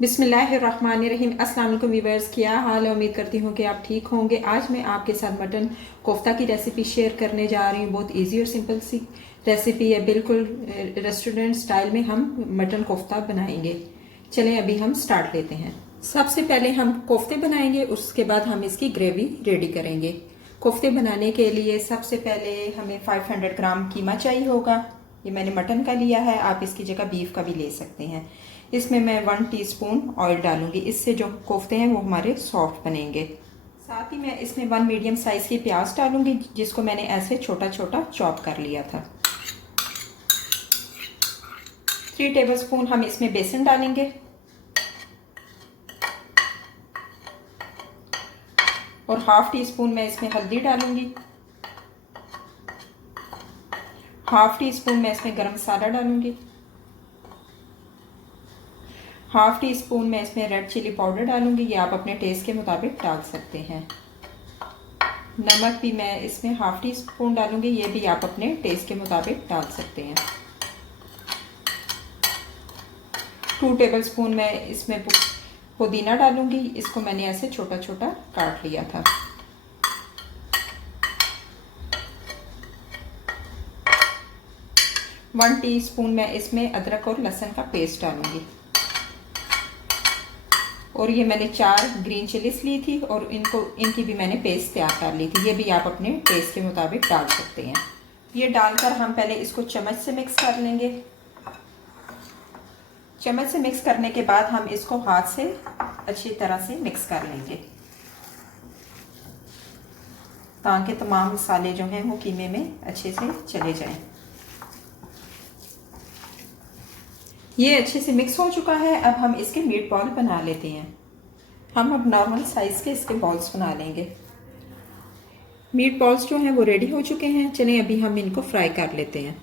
बिस्मिल्लाहिर्रहमानिर्रहीम। अस्सलाम वालेकुम व्यूअर्स, क्या हाल है? उम्मीद करती हूँ कि आप ठीक होंगे। आज मैं आपके साथ मटन कोफ्ता की रेसिपी शेयर करने जा रही हूँ। बहुत इजी और सिंपल सी रेसिपी है, बिल्कुल रेस्टोरेंट स्टाइल में हम मटन कोफ्ता बनाएंगे। चलें अभी हम स्टार्ट लेते हैं। सबसे पहले हम कोफ्ते बनाएंगे, उसके बाद हम इसकी ग्रेवी रेडी करेंगे। कोफ्ते बनाने के लिए सबसे पहले हमें 500 ग्राम कीमा चाहिए होगा। ये मैंने मटन का लिया है, आप इसकी जगह बीफ का भी ले सकते हैं। इसमें मैं 1 टीस्पून ऑयल डालूंगी, इससे जो कोफ्ते हैं वो हमारे सॉफ्ट बनेंगे। साथ ही मैं इसमें 1 मीडियम साइज़ की प्याज डालूंगी, जिसको मैंने ऐसे छोटा छोटा चॉप कर लिया था। 3 टेबलस्पून हम इसमें बेसन डालेंगे और हाफ टी स्पून मैं इसमें हल्दी डालूंगी। हाफ टी स्पून मैं इसमें गरम मसाला डालूंगी। हाफ टी स्पून मैं इसमें रेड चिली पाउडर डालूंगी, ये आप अपने टेस्ट के मुताबिक डाल सकते हैं। नमक भी मैं इसमें हाफ टी स्पून डालूंगी, ये भी आप अपने टेस्ट के मुताबिक डाल सकते हैं। 2 टेबलस्पून मैं इसमें पुदीना डालूंगी, इसको मैंने ऐसे छोटा छोटा काट लिया था। वन टीस्पून मैं इसमें अदरक और लहसुन का पेस्ट डालूंगी और ये मैंने 4 ग्रीन चिलीज ली थी और इनकी भी मैंने पेस्ट तैयार कर ली थी, ये भी आप अपने टेस्ट के मुताबिक डाल सकते हैं। ये डालकर हम पहले इसको चम्मच से मिक्स कर लेंगे। चम्मच से मिक्स करने के बाद हम इसको हाथ से अच्छी तरह से मिक्स कर लेंगे, ताकि तमाम मसाले जो हैं वो कीमे में अच्छे से चले जाएं। ये अच्छे से मिक्स हो चुका है, अब हम इसके मीट बॉल बना लेते हैं। हम अब नॉर्मल साइज़ के इसके बॉल्स बना लेंगे। मीट बॉल्स जो हैं वो रेडी हो चुके हैं, चलिए अभी हम इनको फ्राई कर लेते हैं।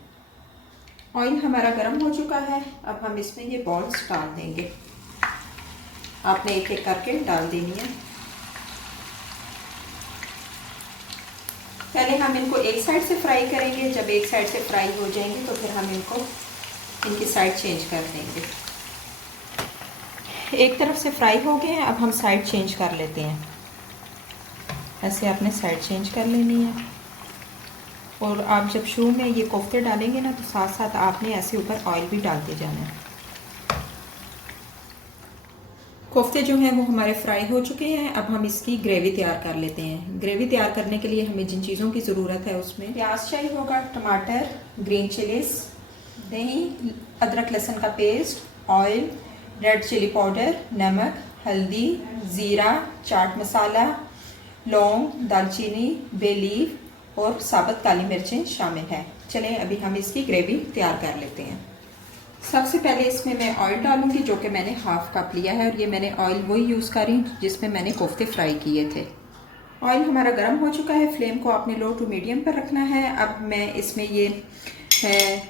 ऑयल हमारा गर्म हो चुका है, अब हम इसमें ये बॉल्स डाल देंगे। आपने एक एक करके डाल देनी है। पहले हम इनको एक साइड से फ्राई करेंगे, जब एक साइड से फ्राई हो जाएंगे तो फिर हम इनकी साइड चेंज कर देंगे। एक तरफ से फ्राई हो गए हैं, अब हम साइड चेंज कर लेते हैं। ऐसे आपने साइड चेंज कर लेनी है और आप जब शुरू में ये कोफ्ते डालेंगे ना तो साथ साथ आपने ऐसे ऊपर ऑयल भी डालते जाना है। कोफ्ते जो हैं वो हमारे फ्राई हो चुके हैं, अब हम इसकी ग्रेवी तैयार कर लेते हैं। ग्रेवी तैयार करने के लिए हमें जिन चीज़ों की ज़रूरत है उसमें प्याज चाहिए होगा, टमाटर, ग्रीन चिलीज, दही, अदरक लहसुन का paste, oil, red chilli powder, नमक, हल्दी, ज़ीरा, चाट मसाला, लौंग, दालचीनी, बे लीफ और साबुत काली मिर्चें शामिल हैं। चलें अभी हम इसकी ग्रेवी तैयार कर लेते हैं। सबसे पहले इसमें मैं ऑयल डालूंगी, जो कि मैंने हाफ कप लिया है और ये मैंने ऑयल वही यूज़ कर रही हूँ जिसमें मैंने कोफ्ते फ्राई किए थे। ऑयल हमारा गर्म हो चुका है, फ्लेम को आपने लो टू मीडियम पर रखना है। अब मैं इसमें ये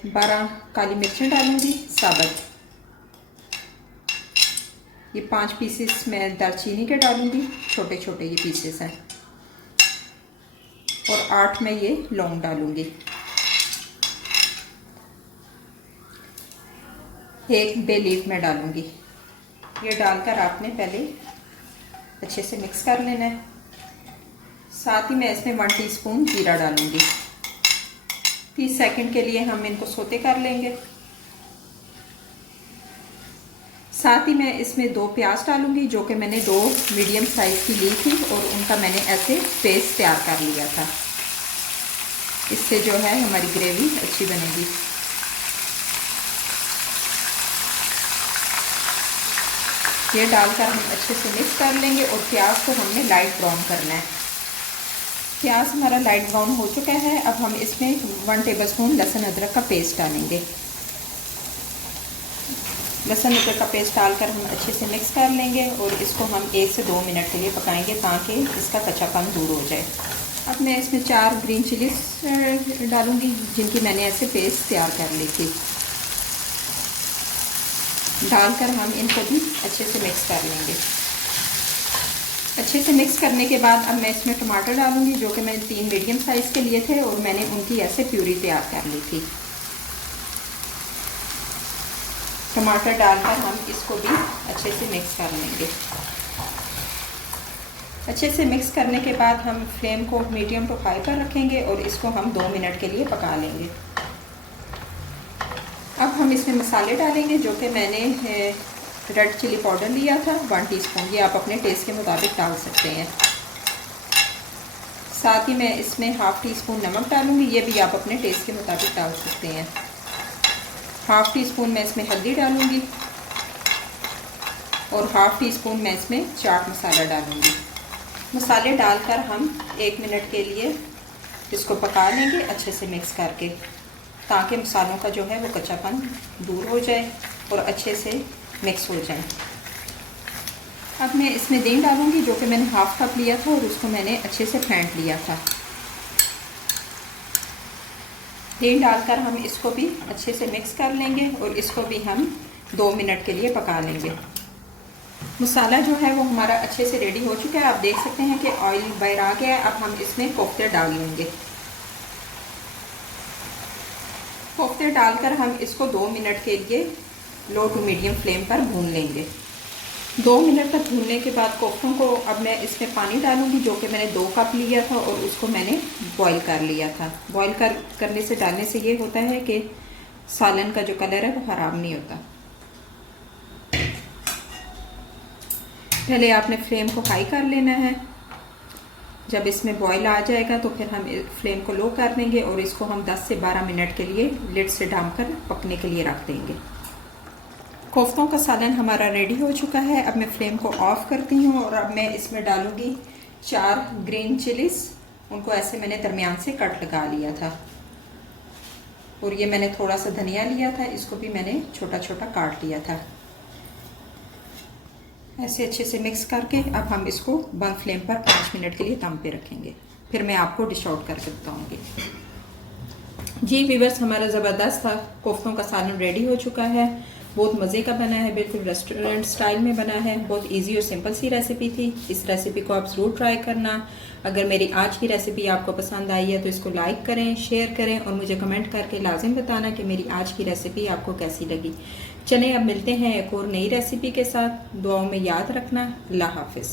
12 काली मिर्चें डालूंगी साबुत। ये 5 पीसेस मैं दालचीनी के डालूंगी, छोटे छोटे ये पीसेस हैं, और 8 मैं ये लौंग डालूंगी। एक बे लीफ में डालूंगी। ये डालकर आपने पहले अच्छे से मिक्स कर लेना है। साथ ही मैं इसमें 1 टीस्पून जीरा डालूंगी। 30 सेकंड के लिए हम इनको सोते कर लेंगे। साथ ही मैं इसमें 2 प्याज डालूंगी, जो कि मैंने 2 मीडियम साइज़ की ली थी और उनका मैंने ऐसे पेस्ट तैयार कर लिया था। इससे जो है हमारी ग्रेवी अच्छी बनेगी। ये डालकर हम अच्छे से मिक्स कर लेंगे और प्याज को हमने लाइट ब्राउन करना है। प्याज हमारा लाइट ब्राउन हो चुका है, अब हम इसमें 1 टेबलस्पून लहसुन अदरक का पेस्ट डालेंगे। लहसुन अदरक का पेस्ट डालकर हम अच्छे से मिक्स कर लेंगे और इसको हम 1 से 2 मिनट के लिए पकाएंगे, ताकि इसका कच्चापन दूर हो जाए। अब मैं इसमें 4 ग्रीन चिलीज डालूंगी, जिनकी मैंने ऐसे पेस्ट तैयार कर ली थी। डालकर हम इनको भी अच्छे से मिक्स कर लेंगे। अच्छे से मिक्स करने के बाद अब मैं इसमें टमाटर डालूंगी, जो कि मैंने 3 मीडियम साइज़ के लिए थे और मैंने उनकी ऐसे प्यूरी तैयार कर ली थी। टमाटर डालकर हम इसको भी अच्छे से मिक्स कर लेंगे। अच्छे से मिक्स करने के बाद हम फ्लेम को मीडियम टू हाई पर रखेंगे और इसको हम 2 मिनट के लिए पका लेंगे। अब हम इसमें मसाले डालेंगे, जो कि मैंने रेड चिली पाउडर लिया था 1 टीस्पून। ये आप अपने टेस्ट के मुताबिक डाल सकते हैं। साथ ही मैं इसमें हाफ़ टी स्पून नमक डालूंगी, ये भी आप अपने टेस्ट के मुताबिक डाल सकते हैं। हाफ़ टी स्पून मैं इसमें हल्दी डालूंगी और हाफ़ टी स्पून मैं इसमें चाट मसाला डालूंगी। मसाले डालकर हम 1 मिनट के लिए इसको पका लेंगे अच्छे से मिक्स करके, ताकि मसालों का जो है वो कच्चापन दूर हो जाए और अच्छे से मिक्स हो जाए। अब मैं इसमें दही डालूंगी, जो कि मैंने हाफ़ कप लिया था और उसको मैंने अच्छे से फेंट लिया था। दही डालकर हम इसको भी अच्छे से मिक्स कर लेंगे और इसको भी हम 2 मिनट के लिए पका लेंगे। मसाला जो है वो हमारा अच्छे से रेडी हो चुका है। आप देख सकते हैं कि ऑयल बाहर आ गया है। अब हम इसमें कोफ्ते डाल लेंगे। कोफ्ते डालकर हम इसको 2 मिनट के लिए लो टू मीडियम फ्लेम पर भून लेंगे। 2 मिनट तक भूनने के बाद कोफ्तों को अब मैं इसमें पानी डालूंगी, जो कि मैंने 2 कप लिया था और उसको मैंने बॉईल कर लिया था। बॉईल करने से डालने से ये होता है कि सालन का जो कलर है वो ख़राब नहीं होता। पहले आपने फ्लेम को हाई कर लेना है। जब इसमें बॉईल आ जाएगा तो फिर हम फ्लेम को लो कर देंगे और इसको हम 10 से 12 मिनट के लिए लिड से ढककर पकने के लिए रख देंगे। कोफ्तों का सालन हमारा रेडी हो चुका है। अब मैं फ्लेम को ऑफ करती हूँ और अब मैं इसमें डालूंगी 4 ग्रीन चिलीज। उनको ऐसे मैंने दरमियान से कट लगा लिया था और ये मैंने थोड़ा सा धनिया लिया था, इसको भी मैंने छोटा छोटा काट लिया था। ऐसे अच्छे से मिक्स करके अब हम इसको बंद फ्लेम पर 5 मिनट के लिए दम पे रखेंगे। फिर मैं आपको डिश आउट करके बताऊंगी। जी व्यूअर्स, हमारा ज़बरदस्त था कोफ्तों का सालन रेडी हो चुका है। बहुत मज़े का बना है, बिल्कुल रेस्टोरेंट स्टाइल में बना है। बहुत इजी और सिंपल सी रेसिपी थी। इस रेसिपी को आप ज़रूर ट्राई करना। अगर मेरी आज की रेसिपी आपको पसंद आई है तो इसको लाइक करें, शेयर करें और मुझे कमेंट करके लाजिम बताना कि मेरी आज की रेसिपी आपको कैसी लगी। चलें अब मिलते हैं एक और नई रेसिपी के साथ। दुआओं में याद रखना। अल्लाह हाफिज़।